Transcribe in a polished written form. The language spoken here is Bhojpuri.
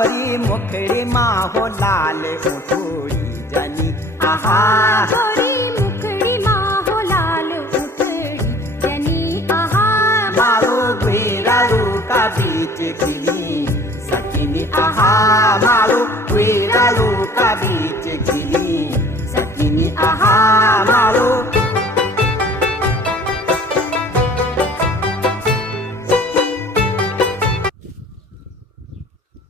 गोरी मुखड़ी माँ हो लाल उठोड़ी जनी आहा गोरी मुखड़ी माँ हो लाल उठड़ी जनी आहा मारो गुरारू का बीच खिली सकिनी आहा मारो